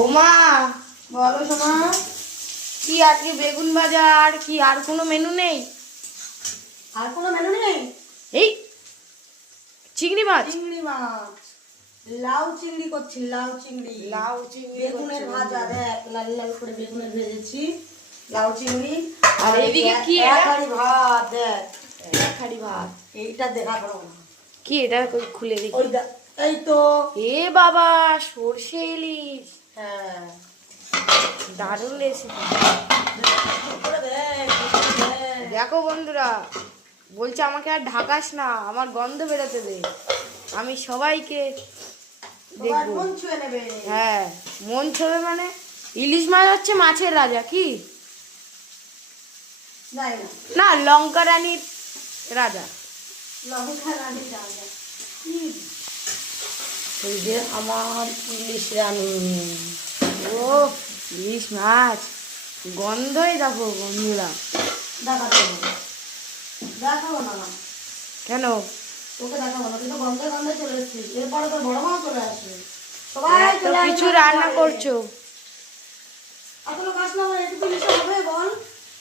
ওমা, বলো সোনা। কি আজকে বেগুন ভাজা আর কি, আর কোনো মেনু নেই? আর কোনো মেনু নেই? এই চিংড়ি মাছ। চিংড়ি মাছ, লাউ চিংড়ি করছি, লাউ চিংড়ি। লাউ চিংড়ি বেগুনের করছো? ভাজা, দেখ লাল লাল করে বেগুনের ভেজেছি, লাউ চিংড়ি। আর এদিকে কি এক এটা? হাঁড়ি ভাত, দেখ এক হাঁড়ি ভাত। এইটা দেখা করো না। কি এটা, খুলে দেখি। ওই এই তো। এ বাবা, সর্ষে ইলিশ, হ্যাঁ, দারুণ রেসিপি। করে দেখ, দেখ। দেখো বন্ধুরা, বলছে আমাকে আর ঢাকাস না, আমার গন্ধ বেরোতে দে, আমি সবাইকে সবার দেখবো। মন ছুঁয়ে নেবে। হ্যাঁ, মন ছবে মানে ইলিশ মাছ হচ্ছে মাছের রাজা, কি যাই না, না, লঙ্কা রানীর রাজা। লঙ্কা রাঁধি রাজা। এই যে আমার ইলিশ রানী। ও, ইলিশ মাছ, গন্ধই দেখো বন্ধুরা। দেখাবো না, দেখাবো না, কেন? তোকে দেখাবো না, তুই তো গন্ধে গন্ধে চলে এসেছিস। এরপরে তোর বড় মাও চলে আসবে, সবাই এত চলে আসবে। কিছু রান্না করছো? এত লোক আসলে আমার এটুকু ইলিশ হবে বল?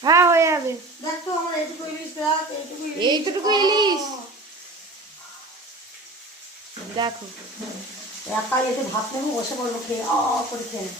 হ্যাঁ, হয়ে যাবে। দেখ তো আমার এইটুকু ইলিশ, দেখ এইটুকু ইলিশ। এইটুকু ইলিশ? দেখো, একাই এসে ভাত নেবো, বসে পড়লো খেয়ে করে খেয়ে।